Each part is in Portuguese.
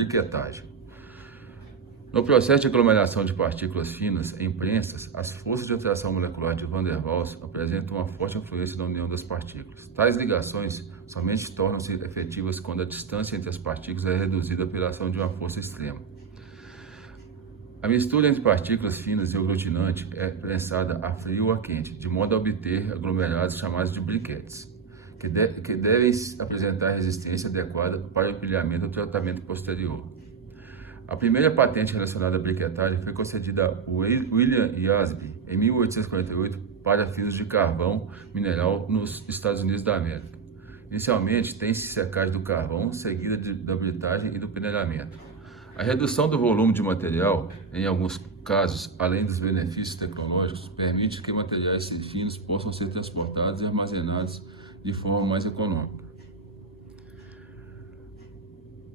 briquetagem. No processo de aglomeração de partículas finas em prensas, as forças de atração molecular de Van der Waals apresentam uma forte influência na união das partículas. Tais ligações somente tornam-se efetivas quando a distância entre as partículas é reduzida pela ação de uma força extrema. A mistura entre partículas finas e o aglutinante é prensada a frio ou a quente, de modo a obter aglomerados chamados de briquetes, que devem apresentar resistência adequada para o empilhamento ou tratamento posterior. A primeira patente relacionada à briquetagem foi concedida a William Yasby em 1848 para fios de carvão mineral nos Estados Unidos da América. Inicialmente, tem-se secagem do carvão, seguida da britagem e do peneiramento. A redução do volume de material, em alguns casos, além dos benefícios tecnológicos, permite que materiais finos possam ser transportados e armazenados de forma mais econômica.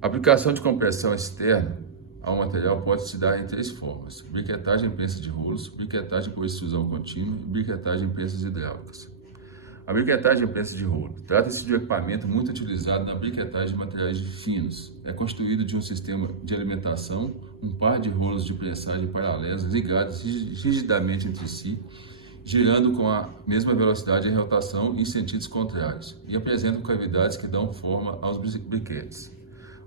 A aplicação de compressão externa ao material pode se dar em três formas: briquetagem em prensas de rolos, briquetagem por extrusão contínua e briquetagem em prensas hidráulicas. A briquetagem em prensas de rolo trata-se de um equipamento muito utilizado na briquetagem de materiais finos. É constituído de um sistema de alimentação, um par de rolos de prensagem paralelos ligados rigidamente entre si, girando com a mesma velocidade em rotação em sentidos contrários, e apresentam cavidades que dão forma aos briquetes.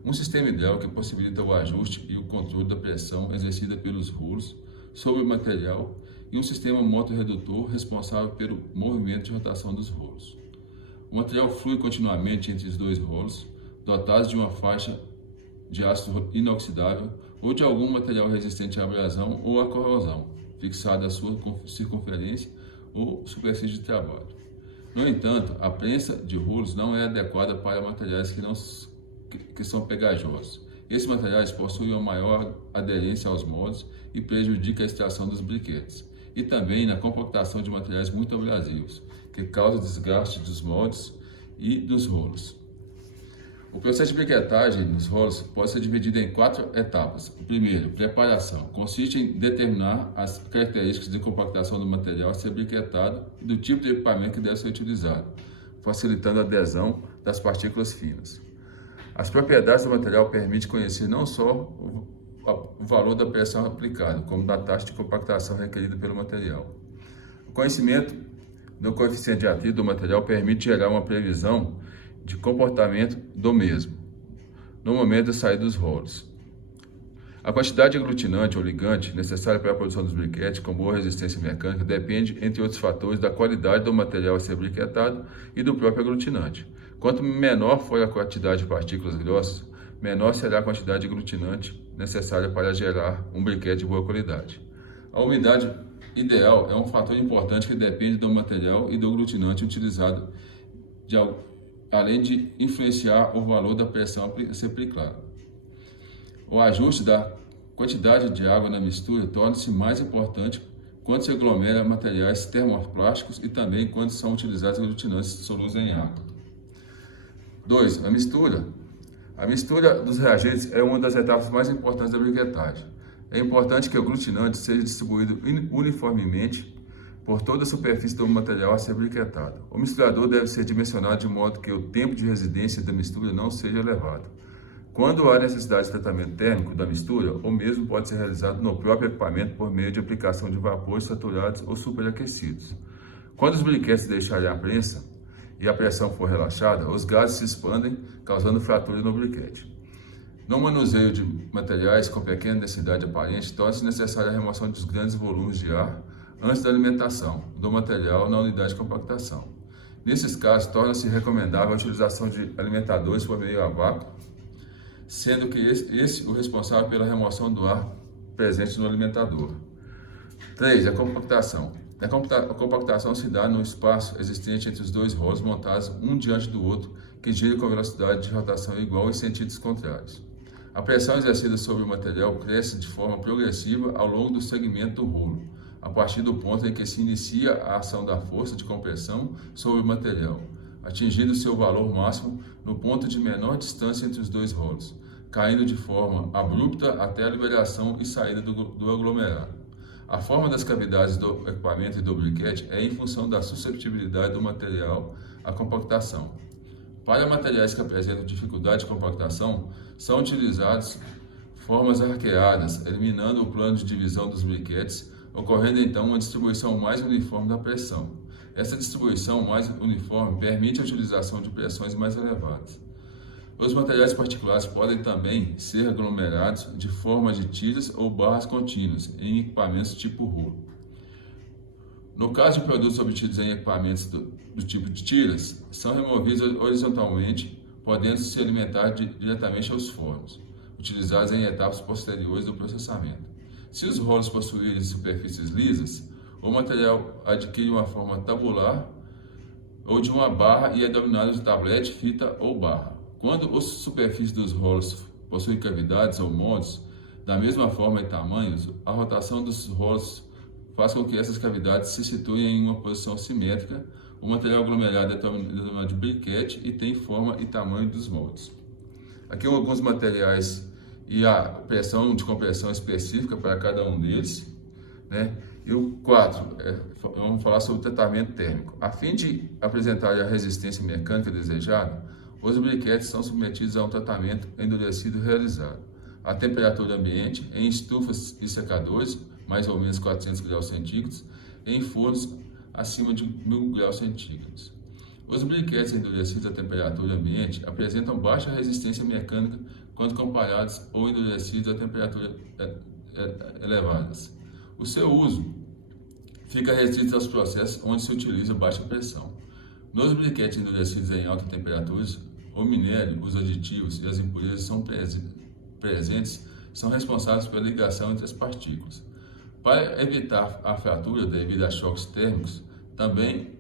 Um sistema hidráulico que possibilita o ajuste e o controle da pressão exercida pelos rolos sobre o material e um sistema motorredutor responsável pelo movimento de rotação dos rolos. O material flui continuamente entre os dois rolos, dotados de uma faixa de aço inoxidável ou de algum material resistente à abrasão ou à corrosão, fixado à sua circunferência ou superfície de trabalho. No entanto, a prensa de rolos não é adequada para materiais que são pegajosos. Esses materiais possuem uma maior aderência aos moldes e prejudicam a extração dos briquetes, e também na compactação de materiais muito abrasivos, que causam desgaste dos moldes e dos rolos. O processo de briquetagem nos rolos pode ser dividido em 4 etapas. Primeiro, preparação. Consiste em determinar as características de compactação do material a ser briquetado e do tipo de equipamento que deve ser utilizado, facilitando a adesão das partículas finas. As propriedades do material permitem conhecer não só o valor da pressão aplicada, como da taxa de compactação requerida pelo material. O conhecimento do coeficiente de atrito do material permite gerar uma previsão de comportamento do mesmo no momento da saída dos rolos. A quantidade de aglutinante ou ligante necessária para a produção dos briquetes com boa resistência mecânica depende, entre outros fatores, da qualidade do material a ser briquetado e do próprio aglutinante. Quanto menor for a quantidade de partículas grossas, menor será a quantidade de aglutinante necessária para gerar um briquete de boa qualidade. A umidade ideal é um fator importante que depende do material e do aglutinante utilizado, além de influenciar o valor da pressão a ser aplicada. O ajuste da quantidade de água na mistura torna-se mais importante quando se aglomera materiais termoplásticos e também quando são utilizados aglutinantes solúveis em água. 2. A mistura. A mistura dos reagentes é uma das etapas mais importantes da briquetagem. É importante que o aglutinante seja distribuído uniformemente por toda a superfície do material a ser briquetado. O misturador deve ser dimensionado de modo que o tempo de residência da mistura não seja elevado. Quando há necessidade de tratamento térmico da mistura, o mesmo pode ser realizado no próprio equipamento por meio de aplicação de vapores saturados ou superaquecidos. Quando os briquetes deixarem a prensa e a pressão for relaxada, os gases se expandem, causando fratura no briquete. No manuseio de materiais com pequena densidade aparente, torna-se necessária a remoção dos grandes volumes de ar antes da alimentação do material na unidade de compactação. Nesses casos, torna-se recomendável a utilização de alimentadores por meio a vácuo, sendo que esse o responsável pela remoção do ar presente no alimentador. 3. A compactação. A compactação se dá no espaço existente entre os dois rolos montados um diante do outro, que gira com velocidade de rotação igual em sentidos contrários. A pressão exercida sobre o material cresce de forma progressiva ao longo do segmento do rolo, a partir do ponto em que se inicia a ação da força de compressão sobre o material, atingindo seu valor máximo no ponto de menor distância entre os dois rolos, caindo de forma abrupta até a liberação e saída do aglomerado. A forma das cavidades do equipamento e do briquete é em função da susceptibilidade do material à compactação. Para materiais que apresentam dificuldade de compactação, São utilizados formas arqueadas, eliminando o plano de divisão dos briquetes, ocorrendo então uma distribuição mais uniforme da pressão. Essa distribuição mais uniforme permite a utilização de pressões mais elevadas. Os materiais particulares podem também ser aglomerados de forma de tiras ou barras contínuas em equipamentos tipo rolo. No caso de produtos obtidos em equipamentos do tipo de tiras, são removidos horizontalmente, podendo se alimentar diretamente aos fornos, utilizados em etapas posteriores do processamento. Se os rolos possuírem superfícies lisas, o material adquire uma forma tabular ou de uma barra e é denominado de tablete, fita ou barra. Quando as superfícies dos rolos possuem cavidades ou moldes, da mesma forma e tamanhos, a rotação dos rolos faz com que essas cavidades se situem em uma posição simétrica. O material aglomerado é denominado de briquete e tem forma e tamanho dos moldes. Aqui alguns materiais e a pressão de compressão específica para cada um deles, né? E o 4, vamos falar sobre o tratamento térmico. A fim de apresentar a resistência mecânica desejada, os briquetes são submetidos a um tratamento endurecido realizado à temperatura ambiente, em estufas e secadores, mais ou menos 400 graus centígrados, em fornos acima de 1000 graus centígrados. Os briquetes endurecidos à temperatura ambiente apresentam baixa resistência mecânica quando comparados ou endurecidos a temperaturas elevadas. O seu uso fica restrito aos processos onde se utiliza baixa pressão. Nos briquetes endurecidos em alta temperatura, o minério, os aditivos e as impurezas são presentes são responsáveis pela ligação entre as partículas. Para evitar a fratura devido a choques térmicos, também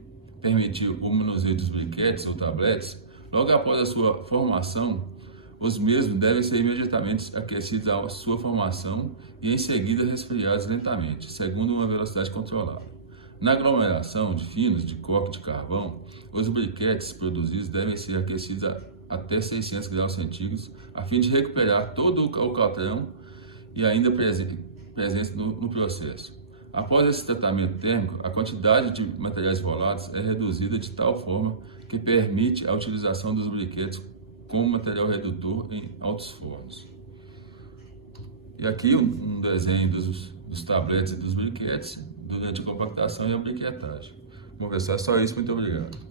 permitir o manuseio dos briquetes ou tabletes, logo após a sua formação, os mesmos devem ser imediatamente aquecidos à sua formação e em seguida resfriados lentamente, segundo uma velocidade controlada. Na aglomeração de finos de coque de carvão, os briquetes produzidos devem ser aquecidos até 600 graus centígrados, a fim de recuperar todo o alcatrão e ainda presente no processo. Após esse tratamento térmico, a quantidade de materiais rolados é reduzida de tal forma que permite a utilização dos briquetes como material redutor em altos fornos. E aqui um desenho dos tabletes e dos briquetes durante a compactação e a briquetagem. Vamos ver só isso, muito obrigado.